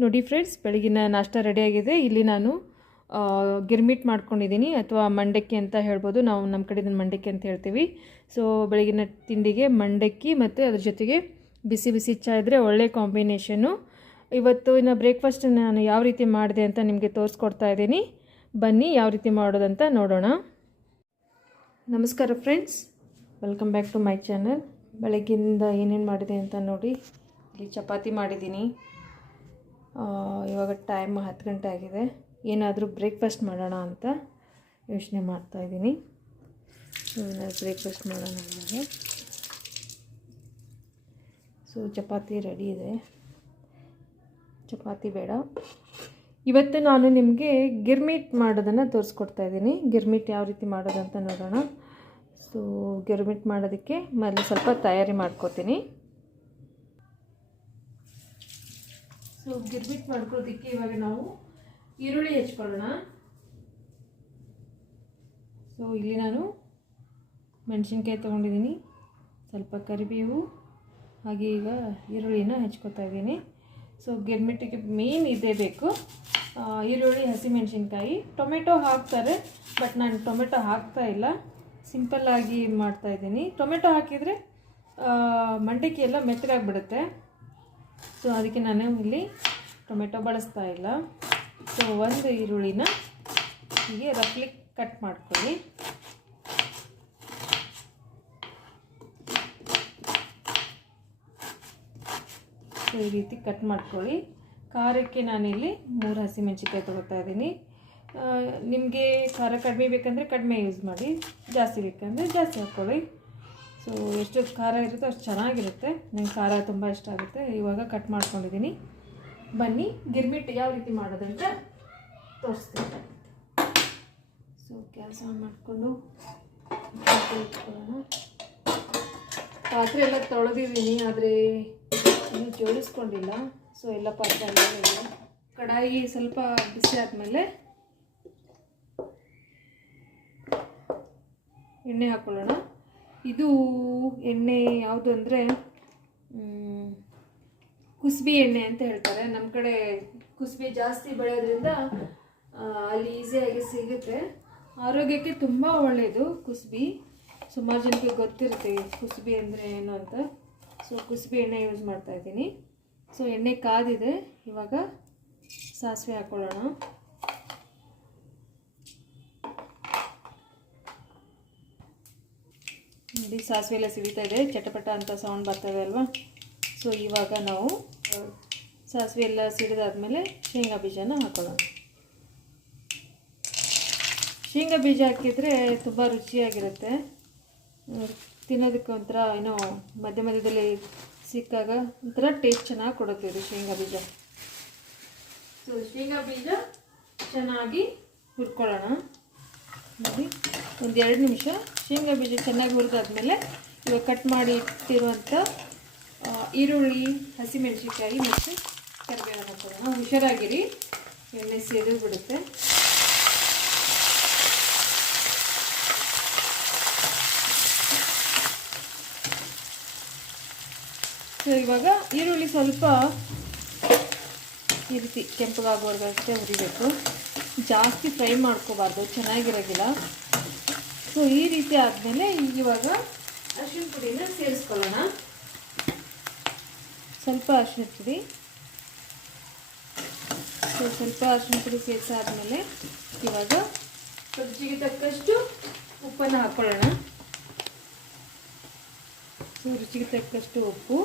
ನೋಡಿ ಫ್ರೆಂಡ್ಸ್, ಬೆಳಗಿನ ನಾಷ್ಟ ರೆಡಿಯಾಗಿದೆ. ಇಲ್ಲಿ ನಾನು ಗಿರ್ಮಿಟ್ ಮಾಡ್ಕೊಂಡಿದ್ದೀನಿ, ಅಥವಾ ಮಂಡಕ್ಕಿ ಅಂತ ಹೇಳ್ಬೋದು. ನಾವು ನಮ್ಮ ಕಡೆ ಇದನ್ನು ಮಂಡಕ್ಕಿ ಅಂತ ಹೇಳ್ತೀವಿ. ಸೊ ಬೆಳಗಿನ ತಿಂಡಿಗೆ ಮಂಡಕ್ಕಿ ಮತ್ತು ಅದ್ರ ಜೊತೆಗೆ ಬಿಸಿ ಬಿಸಿ ಚಹಾ ಇದ್ದರೆ ಒಳ್ಳೆ ಕಾಂಬಿನೇಷನ್ನು. ಇವತ್ತು ಇನ್ನು ಬ್ರೇಕ್ಫಾಸ್ಟ್ ನಾನು ಯಾವ ರೀತಿ ಮಾಡಿದೆ ಅಂತ ನಿಮಗೆ ತೋರಿಸ್ಕೊಡ್ತಾ ಇದ್ದೀನಿ. ಬನ್ನಿ ಯಾವ ರೀತಿ ಮಾಡೋದಂತ ನೋಡೋಣ. ನಮಸ್ಕಾರ friends, welcome back to my channel. ಬೆಳಗ್ಗಿಂದ ಏನೇನು ಮಾಡಿದೆ ಅಂತ ನೋಡಿ. ಇಲ್ಲಿ ಚಪಾತಿ ಮಾಡಿದ್ದೀನಿ. ಇವಾಗ ಟೈಮ್ 10 ಗಂಟೆ ಆಗಿದೆ. ಏನಾದರೂ ಬ್ರೇಕ್ಫಾಸ್ಟ್ ಮಾಡೋಣ ಅಂತ ಯೋಚನೆ ಮಾಡ್ತಾಯಿದ್ದೀನಿ. ಏನಾದರೂ ಬ್ರೇಕ್ಫಾಸ್ಟ್ ಮಾಡೋಣ ಅಂದರೆ ಸೊ ಚಪಾತಿ ರೆಡಿ ಇದೆ. ಚಪಾತಿ ಬೇಡ. ಇವತ್ತು ನಾನು ನಿಮಗೆ ಗಿರ್ಮಿಟ್ ಮಾಡೋದನ್ನು ತೋರಿಸ್ಕೊಡ್ತಾ ಇದ್ದೀನಿ. ಗಿರ್ಮಿಟ್ ಯಾವ ರೀತಿ ಮಾಡೋದಂತ ನೋಡೋಣ. ಸೊ ಗಿರ್ಮಿಟ್ ಮಾಡೋದಕ್ಕೆ ಮೊದಲು ಸ್ವಲ್ಪ ತಯಾರಿ ಮಾಡ್ಕೋತೀನಿ. ಸೊ ಗಿರ್ಮಿಟ್ ಮಾಡ್ಕೊಳ್ಳೋದಕ್ಕೆ ಇವಾಗ ನಾವು ಈರುಳ್ಳಿ ಹೆಚ್ಕೊಳ್ಳೋಣ. ಸೊ ಇಲ್ಲಿ ನಾನು ಮೆಣಸಿನ್ಕಾಯಿ ತೊಗೊಂಡಿದ್ದೀನಿ, ಸ್ವಲ್ಪ ಕರಿಬೇವು, ಹಾಗೆ ಈಗ ಈರುಳ್ಳಿನ ಹೆಚ್ಕೊತಾ ಇದ್ದೀನಿ. ಸೊ ಗಿರ್ಮಿಟ್ಟಿಗೆ ಮೇನ್ ಇದೇ ಬೇಕು, ಈರುಳ್ಳಿ, ಹಸಿಮೆಣಸಿನ್ಕಾಯಿ. ಟೊಮೆಟೊ ಹಾಕ್ತಾರೆ, ಬಟ್ ನಾನು ಟೊಮೆಟೊ ಹಾಕ್ತಾ ಇಲ್ಲ, ಸಿಂಪಲ್ಲಾಗಿ ಮಾಡ್ತಾಯಿದ್ದೀನಿ. ಟೊಮೆಟೊ ಹಾಕಿದರೆ ಮಂಡಕ್ಕಿ ಎಲ್ಲ ಮೆತ್ತಗಾಗಿಬಿಡುತ್ತೆ. ಸೊ ಅದಕ್ಕೆ ನಾನು ಇಲ್ಲಿ ಟೊಮೆಟೊ ಬಳಸ್ತಾ ಇಲ್ಲ. ಸೊ ಒಂದು ಈರುಳ್ಳಿನ ಹೀಗೆ ರಫ್ಲಿ ಕಟ್ ಮಾಡ್ಕೊಳ್ಳಿ. ಸೊ ಈ ರೀತಿ ಕಟ್ ಮಾಡ್ಕೊಳ್ಳಿ. ಖಾರಕ್ಕೆ ನಾನಿಲ್ಲಿ 3 ಹಸಿಮೆಣಸಿನ್ಕಾಯಿ ತೊಗೊತಾ ಇದ್ದೀನಿ. ನಿಮಗೆ ಖಾರ ಕಡಿಮೆ ಬೇಕಂದರೆ ಕಡಿಮೆ ಯೂಸ್ ಮಾಡಿ, ಜಾಸ್ತಿ ಬೇಕಂದರೆ ಜಾಸ್ತಿ ಹಾಕ್ಕೊಳ್ಳಿ. ಸೊ ಎಷ್ಟು ಖಾರ ಇರುತ್ತೋ ಅಷ್ಟು ಚೆನ್ನಾಗಿರುತ್ತೆ. ನನಗೆ ಖಾರ ತುಂಬ ಇಷ್ಟ ಆಗುತ್ತೆ. ಇವಾಗ ಕಟ್ ಮಾಡ್ಕೊಂಡಿದ್ದೀನಿ. ಬನ್ನಿ ಗಿರ್ಮಿಟ್ ಯಾವ ರೀತಿ ಮಾಡೋದಂತ ತೋರಿಸ್ತೀನಿ. ಸೊ ಕೆಲಸ ಮಾಡಿಕೊಂಡು ಇಟ್ಕೊಳ್ಳೋಣ. ಪಾತ್ರೆ ಎಲ್ಲ ತೊಳೆದಿದ್ದೀನಿ, ಆದರೆ ಇನ್ನೂ ಜೋಡಿಸ್ಕೊಂಡಿಲ್ಲ. ಸೊ ಎಲ್ಲ ಪಾತ್ರೆ ಎಲ್ಲ ಕಡಾಯಿ ಸ್ವಲ್ಪ ಬಿಸಿ ಆದಮೇಲೆ ಎಣ್ಣೆ ಹಾಕ್ಕೊಳ್ಳೋಣ. ಇದು ಎಣ್ಣೆ ಯಾವುದು ಅಂದರೆ ಕುಸುಬಿ ಎಣ್ಣೆ ಅಂತ ಹೇಳ್ತಾರೆ. ನಮ್ಮ ಕಡೆ ಕುಸುಬಿ ಜಾಸ್ತಿ ಬೆಳೆಯೋದ್ರಿಂದ ಅಲ್ಲಿ ಈಸಿಯಾಗಿ ಸಿಗುತ್ತೆ. ಆರೋಗ್ಯಕ್ಕೆ ತುಂಬ ಒಳ್ಳೆಯದು ಕುಸುಬಿ. ಸುಮಾರು ಜನಕ್ಕೆ ಗೊತ್ತಿರುತ್ತೆ ಕುಸುಬಿ ಅಂದರೆ ಏನು ಅಂತ. ಸೊ ಕುಸುಬಿ ಎಣ್ಣೆ ಯೂಸ್ ಮಾಡ್ತಾಯಿದ್ದೀನಿ. ಸೊ ಎಣ್ಣೆ ಕಾದಿದೆ. ಇವಾಗ ಸಾಸಿವೆ ಹಾಕ್ಕೊಳ್ಳೋಣ. ನೋಡಿ ಸಾಸಿವೆ ಎಲ್ಲ ಸಿಡಿತಾ ಇದೆ, ಚಟಪಟ ಅಂತ ಸೌಂಡ್ ಬರ್ತದೆ ಅಲ್ವಾ. ಸೊ ಇವಾಗ ನಾವು ಸಾಸಿವೆ ಎಲ್ಲ ಸಿಡಿದಾದ್ಮೇಲೆ ಶೇಂಗಾ ಬೀಜನ ಹಾಕೊಳ್ಳೋಣ. ಶೇಂಗಾ ಬೀಜ ಹಾಕಿದರೆ ತುಂಬ ರುಚಿಯಾಗಿರುತ್ತೆ. ತಿನ್ನೋದಕ್ಕೆ ಒಂಥರ ಏನೋ ಮಧ್ಯ ಮಧ್ಯದಲ್ಲಿ ಸಿಕ್ಕಾಗ ಒಂಥರ ಟೇಸ್ಟ್ ಚೆನ್ನಾಗಿ ಕೊಡುತ್ತೆ ಇದು ಶೇಂಗಾ ಬೀಜ. ಸೊ ಶೇಂಗಾ ಬೀಜ ಚೆನ್ನಾಗಿ ಹುರ್ಕೊಳ್ಳೋಣ. ನೋಡಿ 1-2 ನಿಮಿಷ ಶೇಂಗಾ ಬೀಜ ಚೆನ್ನಾಗಿ ಹುರಿದಾದ್ಮೇಲೆ ಇವಾಗ ಕಟ್ ಮಾಡಿ ಇಟ್ಟಿರುವಂಥ ಈರುಳ್ಳಿ, ಹಸಿಮೆಣಸಿನ್ಕಾಯಿ ಮತ್ತು ಕರಿಬೇವು ಹಾಕೊಳ್ಳೋಣ. ಹುಷಾರಾಗಿರಿ, ಎಣ್ಣೆ ಸೇರಿ ಬಿಡುತ್ತೆ. ಸೊ ಇವಾಗ ಈರುಳ್ಳಿ ಸ್ವಲ್ಪ ಈ ರೀತಿ ಕೆಂಪಗಾಗುವವರೆಗಷ್ಟೇ ಹುರಿಬೇಕು, ಜಾಸ್ತಿ ಫ್ರೈ ಮಾಡ್ಕೋಬಾರ್ದು, ಚೆನ್ನಾಗಿರೋದಿಲ್ಲ. ಸೊ ಈ ರೀತಿ ಆದಮೇಲೆ ಇವಾಗ ಅರಿಶಿನ ಪುಡಿನ ಸೇರಿಸ್ಕೊಳ್ಳೋಣ. ಸ್ವಲ್ಪ ಅರಿಶಿನ ಪುಡಿ. ಸೊ ಸ್ವಲ್ಪ ಅರಿಶಿನ ಪುಡಿ ಸೇರಿಸಾದ್ಮೇಲೆ ಇವಾಗ ರುಚಿಗೆ ತಕ್ಕಷ್ಟು ಉಪ್ಪನ್ನು ಹಾಕ್ಕೊಳ್ಳೋಣ. ಸೊ ರುಚಿಗೆ ತಕ್ಕಷ್ಟು ಉಪ್ಪು.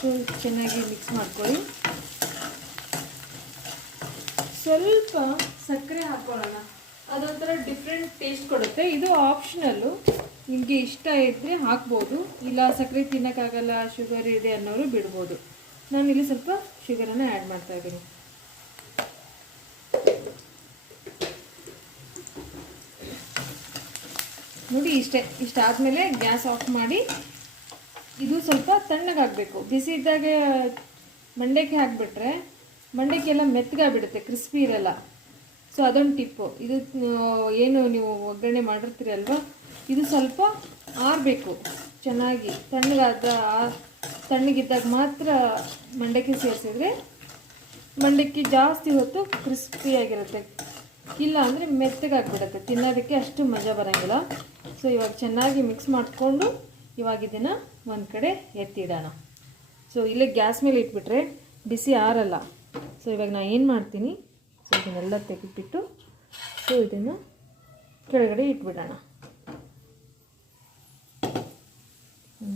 ಸೊ ಚೆನ್ನಾಗಿ ಮಿಕ್ಸ್ ಮಾಡ್ಕೊಳ್ಳಿ. ಸ್ವಲ್ಪ ಸಕ್ಕರೆ ಹಾಕ್ಕೊಳ್ಳೋಣ, ಅದೊಂಥರ ಡಿಫ್ರೆಂಟ್ ಟೇಸ್ಟ್ ಕೊಡುತ್ತೆ. ಇದು ಆಪ್ಷನಲ್ಲು, ನಿಮಗೆ ಇಷ್ಟ ಇದ್ದರೆ ಹಾಕ್ಬೋದು, ಇಲ್ಲ ಸಕ್ಕರೆ ತಿನ್ನೋಕ್ಕಾಗಲ್ಲ, ಶುಗರ್ ಇದೆ ಅನ್ನೋರು ಬಿಡ್ಬೋದು. ನಾನಿಲ್ಲಿ ಸ್ವಲ್ಪ ಶುಗರನ್ನು ಆ್ಯಡ್ ಮಾಡ್ತಾಯಿದ್ದೀನಿ. ನೋಡಿ ಇಷ್ಟಾದಮೇಲೆ ಗ್ಯಾಸ್ ಆಫ್ ಮಾಡಿ, ಇದು ಸ್ವಲ್ಪ ತಣ್ಣಗಾಗಬೇಕು. ಬಿಸಿ ಇದ್ದಾಗ ಮಂಡಕ್ಕಿ ಹಾಕಿಬಿಟ್ರೆ ಮಂಡಕ್ಕಿ ಎಲ್ಲ ಮೆತ್ತಗಾಗ್ಬಿಡುತ್ತೆ, ಕ್ರಿಸ್ಪಿ ಇರಲ್ಲ. ಸೊ ಅದೊಂದು ಟಿಪ್ಪು. ಇದು ಏನು ನೀವು ಒಗ್ಗರಣೆ ಮಾಡಿರ್ತೀರಲ್ವ, ಇದು ಸ್ವಲ್ಪ ಆರಬೇಕು ಚೆನ್ನಾಗಿ. ತಣ್ಣಗಿದ್ದಾಗ ಮಾತ್ರ ಮಂಡಕ್ಕಿ ಸೇರಿಸಿದ್ರೆ ಮಂಡಕ್ಕಿ ಜಾಸ್ತಿ ಹೊತ್ತು ಕ್ರಿಸ್ಪಿಯಾಗಿರುತ್ತೆ. ಇಲ್ಲ ಅಂದರೆ ಮೆತ್ತಗಾಗಿಬಿಡುತ್ತೆ, ತಿನ್ನೋದಕ್ಕೆ ಅಷ್ಟು ಮಜಾ ಬರೋಂಗಿಲ್ಲ. ಸೊ ಇವಾಗ ಚೆನ್ನಾಗಿ ಮಿಕ್ಸ್ ಮಾಡಿಕೊಂಡು ಇವಾಗ ಇದನ್ನು ಒಂದು ಕಡೆ ಎತ್ತಿಡೋಣ. ಸೊ ಇಲ್ಲೇ ಗ್ಯಾಸ್ ಮೇಲೆ ಇಟ್ಬಿಟ್ರೆ ಬಿಸಿ ಆರಲ್ಲ. ಸೊ ಇವಾಗ ನಾನು ಏನು ಮಾಡ್ತೀನಿ, ಸೊ ಇದನ್ನೆಲ್ಲ ತೆಗೆದುಬಿಟ್ಟು ಸೊ ಇದನ್ನು ಕೆಳಗಡೆ ಇಟ್ಬಿಡೋಣ.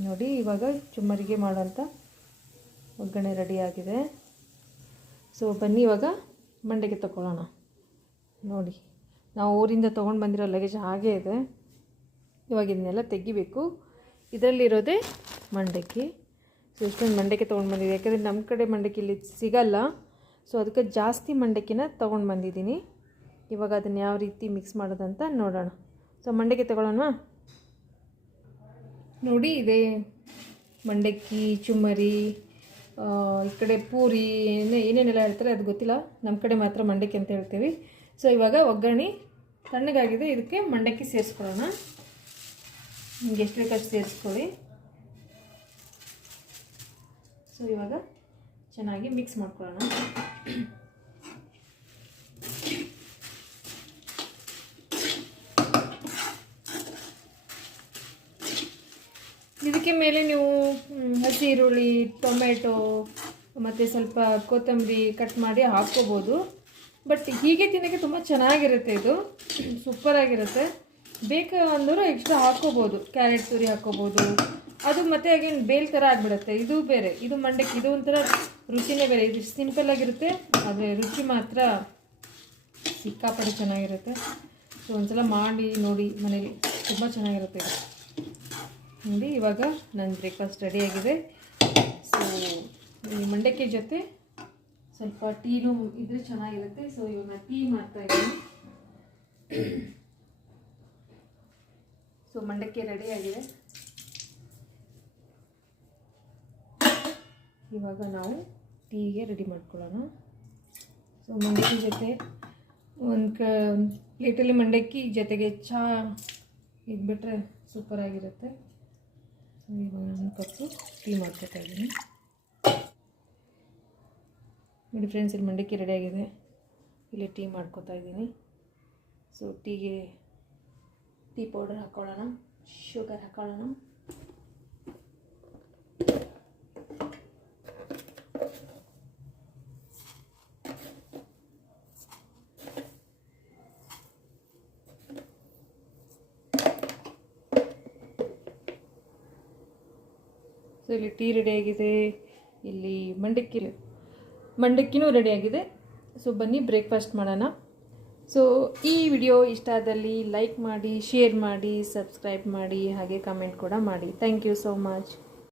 ನೋಡಿ ಇವಾಗ ಚುಮ್ಮರಿಗೆ ಮಾಡೋಂಥ ಒಗ್ಗರಣೆ ರೆಡಿಯಾಗಿದೆ. ಸೊ ಬನ್ನಿ ಇವಾಗ ಮಂಡಕ್ಕಿ ತಗೊಳ್ಳೋಣ. ನೋಡಿ ನಾವು ಊರಿಂದ ತೊಗೊಂಡು ಬಂದಿರೋ ಲಗೇಜ್ ಹಾಗೇ ಇದೆ. ಇವಾಗ ಇದನ್ನೆಲ್ಲ ತೆಗಿಬೇಕು. ಇದರಲ್ಲಿರೋದೇ ಮಂಡಕ್ಕಿ. ಸೊ ಇಷ್ಟೊಂದು ಮಂಡಕ್ಕಿ ತೊಗೊಂಡು ಬಂದಿದೆ, ಯಾಕೆಂದರೆ ನಮ್ಮ ಕಡೆ ಮಂಡಕ್ಕಿ ಇಲ್ಲಿ ಸಿಗಲ್ಲ. ಸೊ ಅದಕ್ಕೆ ಜಾಸ್ತಿ ಮಂಡಕ್ಕಿನ ತೊಗೊಂಡು ಬಂದಿದ್ದೀನಿ. ಇವಾಗ ಅದನ್ನು ಯಾವ ರೀತಿ ಮಿಕ್ಸ್ ಮಾಡೋದಂತ ನೋಡೋಣ. ಸೊ ಮಂಡಕ್ಕಿ ತಗೊಳ್ಳೋಣ. ನೋಡಿ ಇದೆ ಮಂಡಕ್ಕಿ, ಚುಮ್ಮರಿ, ಈ ಕಡೆ ಪೂರಿ ಏನೇನೆಲ್ಲ ಹೇಳ್ತಾರೆ ಅದು ಗೊತ್ತಿಲ್ಲ, ನಮ್ಮ ಕಡೆ ಮಾತ್ರ ಮಂಡಕ್ಕಿ ಅಂತ ಹೇಳ್ತೀವಿ. ಸೊ ಇವಾಗ ಒಗ್ಗರಣೆ ತಣ್ಣಗಾಗಿದೆ, ಇದಕ್ಕೆ ಮಂಡಕ್ಕಿ ಸೇರಿಸ್ಕೊಳ್ಳೋಣ. ನಿಮ್ಗೆ ಎಷ್ಟು ಬೇಕಷ್ಟು ಸೇರಿಸ್ಕೊಳ್ಳಿ. ಸೊ ಇವಾಗ ಚೆನ್ನಾಗಿ ಮಿಕ್ಸ್ ಮಾಡ್ಕೊಳ್ಳೋಣ. ಇದಕ್ಕೆ ಮೇಲೆ ನೀವು ಹಸಿ ಈರುಳ್ಳಿ, ಟೊಮೆಟೊ ಮತ್ತು ಸ್ವಲ್ಪ ಕೊತ್ತಂಬರಿ ಕಟ್ ಮಾಡಿ ಹಾಕ್ಕೋಬೋದು. ಬಟ್ ಹೀಗೆ ತಿನ್ನೋಕ್ಕೆ ತುಂಬ ಚೆನ್ನಾಗಿರುತ್ತೆ, ಇದು ಸೂಪರಾಗಿರುತ್ತೆ. ಬೇಕು ಅಂದರೂ ಎಕ್ಸ್ಟ್ರಾ ಹಾಕ್ಕೋಬೋದು, ಕ್ಯಾರೆಟ್ ತುರಿ ಹಾಕ್ಕೋಬೋದು. ಅದು ಮತ್ತೆ ಅಗೇನ್ ಬೇಲ್ ಥರ ಆಗಿಬಿಡುತ್ತೆ. ಇದು ಬೇರೆ, ಇದು ಮಂಡಕ್ಕಿ, ಇದು ಒಂಥರ ರುಚಿನೇ ಬೇರೆ. ಇದು ಸಿಂಪಲ್ಲಾಗಿರುತ್ತೆ, ಆದರೆ ರುಚಿ ಮಾತ್ರ ಸಿಕ್ಕಾಪಟ್ಟೆ ಚೆನ್ನಾಗಿರುತ್ತೆ. ಸೊ ಒಂದ್ಸಲ ಮಾಡಿ ನೋಡಿ ಮನೇಲಿ, ತುಂಬ ಚೆನ್ನಾಗಿರುತ್ತೆ ಇದು. ನೋಡಿ ಇವಾಗ ನನ್ನ ಬ್ರೇಕ್ಫಾಸ್ಟ್ ರೆಡಿಯಾಗಿದೆ. ಸೊ ಈ ಮಂಡಕ್ಕಿ ಜೊತೆ ಸ್ವಲ್ಪ ಟೀನೂ ಇದ್ರೆ ಚೆನ್ನಾಗಿರುತ್ತೆ. ಸೊ ಇವಾಗ ನಾನು ಟೀ ಮಾಡ್ತಾಯಿದ್ದೀನಿ. ಸೊ ಮಂಡಕ್ಕಿ ರೆಡಿಯಾಗಿದೆ. ಇವಾಗ ನಾವು ಟೀಗೆ ರೆಡಿ ಮಾಡ್ಕೊಳ್ಳೋಣ. ಸೊ ಮಂಡಕ್ಕಿ ಜೊತೆ ಒಂದು ಪ್ಲೇಟಲ್ಲಿ ಮಂಡಕ್ಕಿ ಜೊತೆಗೆ ಚಹಾ ಇದ್ಬಿಟ್ರೆ ಸೂಪರಾಗಿರುತ್ತೆ. ಸೊ ಇವಾಗ ಒಂದು ಕಪ್ಪು ಟೀ ಮಾಡ್ಕೊತಾ ಇದ್ದೀನಿ. ನೋಡಿ ಫ್ರೆಂಡ್ಸ್, ಇಲ್ಲಿ ಮಂಡಕ್ಕಿ ರೆಡಿಯಾಗಿದೆ, ಇಲ್ಲಿ ಟೀ ಮಾಡ್ಕೊತಾ ಇದ್ದೀನಿ. ಸೊ ಟೀಗೆ ಟೀ ಪೌಡರ್ ಹಾಕ್ಕೊಳ್ಳೋಣ, ಶುಗರ್ ಹಾಕ್ಕೊಳ್ಳೋಣ. ಸೊ ಇಲ್ಲಿ ಟೀ ರೆಡಿಯಾಗಿದೆ, ಇಲ್ಲಿ ಮಂಡಕ್ಕಿನೂ ರೆಡಿಯಾಗಿದೆ. ಸೊ ಬನ್ನಿ ಬ್ರೇಕ್ಫಾಸ್ಟ್ ಮಾಡೋಣ. ಸೊ ಈ ವಿಡಿಯೋ ಇಷ್ಟ ಆದಲ್ಲಿ ಲೈಕ್ ಮಾಡಿ, ಶೇರ್ ಮಾಡಿ, ಸಬ್ಸ್ಕ್ರೈಬ್ ಮಾಡಿ, ಹಾಗೆ ಕಮೆಂಟ್ ಕೂಡ ಮಾಡಿ. Thank you so much.